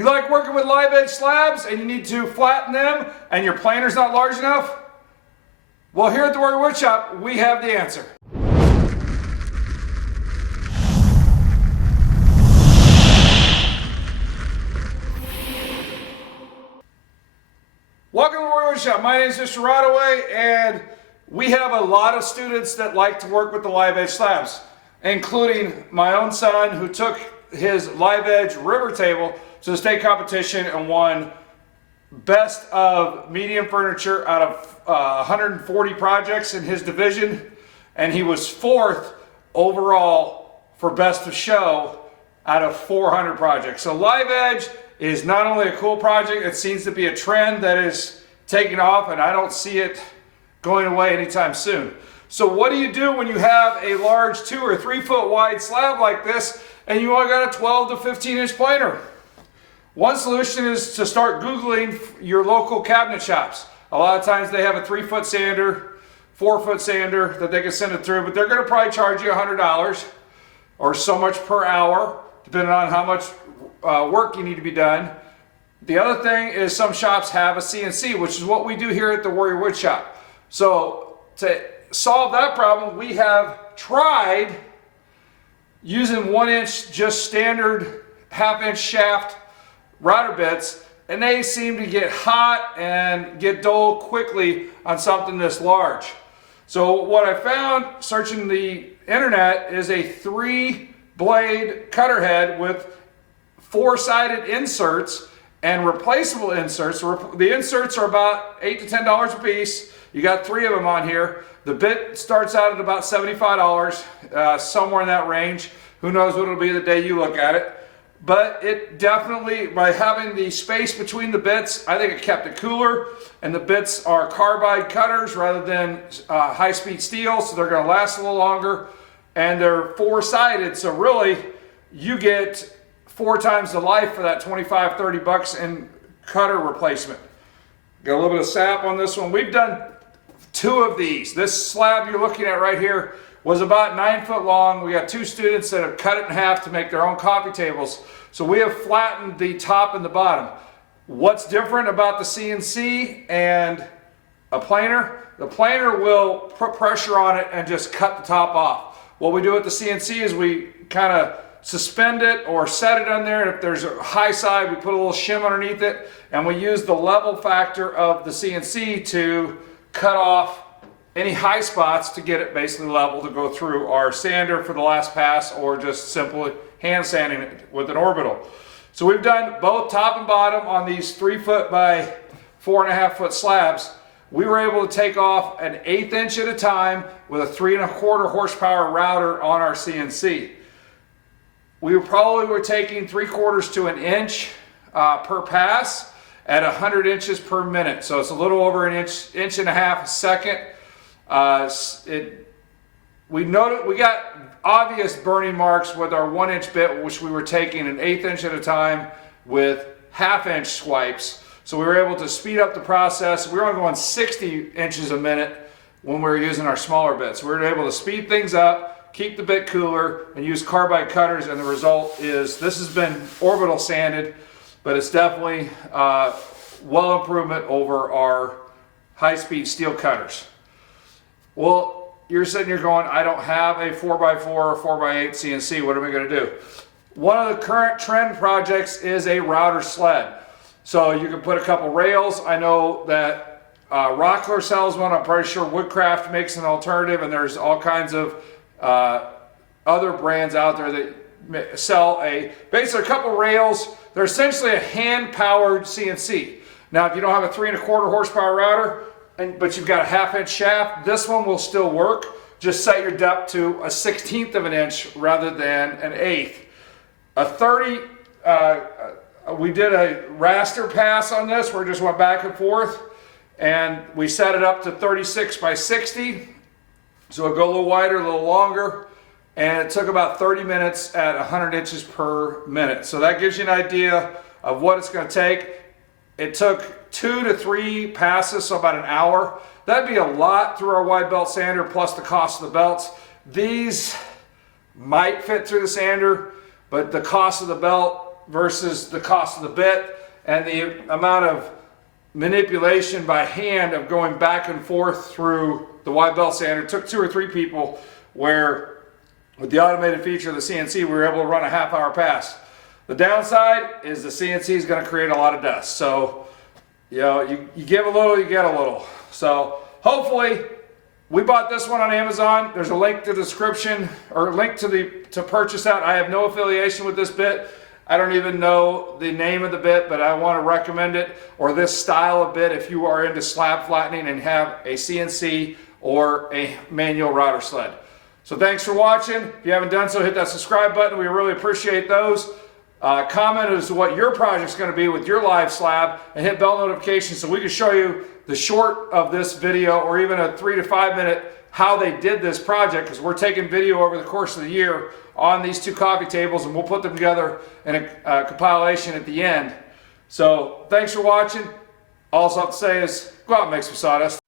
You like working with live edge slabs and you need to flatten them and your planer's not large enough? Well, here at the Warrior Woodshop, we have the answer. Welcome to the Warrior Woodshop. My name is Mr. Rodaway, and we have a lot of students that like to work with the live edge slabs, including my own son who took his live edge river table to the state competition and won best of medium furniture out of 140 projects in his division, and he was 4th overall for best of show out of 400 projects. So live edge is not only a cool project, it seems to be a trend that is taking off, and I don't see it going away anytime soon. So what do you do when you have a large 2 or 3 foot wide slab like this and you only got a 12 to 15 inch planer? One solution is to start Googling your local cabinet shops. A lot of times they have a 3 foot sander, 4 foot sander that they can send it through, but they're going to probably charge you $100 or so much per hour, depending on how much work you need to be done. The other thing is some shops have a CNC, which is what we do here at the Warrior Woodshop. So to solve that problem, we have tried using 1 inch, just standard 1/2 inch shaft router bits, and they seem to get hot and get dull quickly on something this large. So what I found searching the internet is a 3-blade cutter head with 4-sided inserts and replaceable inserts. The inserts are about $8 to $10 a piece. You got 3 of them on here. The bit starts out at about $75, somewhere in that range. Who knows what it'll be the day you look at it. But it definitely, by having the space between the bits, I think it kept it cooler. And the bits are carbide cutters rather than high-speed steel, so they're going to last a little longer. And they're 4-sided, so really you get 4 times the life for that $25, $30 in cutter replacement. Got a little bit of sap on this one. We've done 2 of these. This slab you're looking at right here was about 9 foot long. We got 2 students that have cut it in half to make their own coffee tables. So we have flattened the top and the bottom. What's different about the CNC and a planer? The planer will put pressure on it and just cut the top off. What we do with the CNC is we kind of suspend it or set it on there, and if there's a high side, we put a little shim underneath it, and we use the level factor of the CNC to cut off any high spots to get it basically level to go through our sander for the last pass, or just simply hand sanding it with an orbital. So we've done both top and bottom on these 3 foot by 4.5 foot slabs. We were able to take off an 1/8 inch at a time with a 3.25 horsepower router on our CNC. We probably were taking 3/4 to 1 inch per pass at 100 inches per minute. So it's a little over an inch and a half a second. We got obvious burning marks with our 1 inch bit, which we were taking an 1/8 inch at a time with 1/2 inch swipes. So we were able to speed up the process. We were only going 60 inches a minute when we were using our smaller bits. We were able to speed things up, keep the bit cooler, and use carbide cutters, and the result is this has been orbital sanded, but it's definitely well improvement over our high-speed steel cutters. Well, you're sitting here going, I don't have a 4x4 or 4x8 CNC, what am I going to do? One of the current trend projects is a router sled. So you can put a couple rails. I know that Rockler sells one. I'm pretty sure Woodcraft makes an alternative, and there's all kinds of other brands out there that sell basically a couple rails. They're essentially a hand-powered CNC. Now, if you don't have a 3.25 horsepower router, but you've got a 1/2 inch shaft, this one will still work. Just set your depth to a 1/16 of an inch rather than an 1/8. A 30, we did a raster pass on this where it just went back and forth, and we set it up to 36 by 60. So it'll go a little wider, a little longer, and it took about 30 minutes at 100 inches per minute. So that gives you an idea of what it's going to take. It took 2 to 3 passes, so about an hour. That'd be a lot through our wide belt sander, plus the cost of the belts. These might fit through the sander, but the cost of the belt versus the cost of the bit and the amount of manipulation by hand of going back and forth through the wide belt sander. It took 2 or 3 people, where with the automated feature of the CNC, we were able to run a half-hour pass. The downside is the CNC is going to create a lot of dust. So, you know, you give a little, you get a little. So hopefully, we bought this one on Amazon. There's a link to the description, or a link to purchase that. I have no affiliation with this bit. I don't even know the name of the bit, but I want to recommend it, or this style of bit, if you are into slab flattening and have a CNC or a manual router sled. So thanks for watching. If you haven't done so, hit that subscribe button. We really appreciate those. Comment as to what your project's going to be with your live slab, and hit bell notifications so we can show you the short of this video, or even a 3 to 5 minute how they did this project, because we're taking video over the course of the year on these 2 coffee tables, and we'll put them together in a compilation at the end. So thanks for watching. All I have to say is go out and make some sawdust.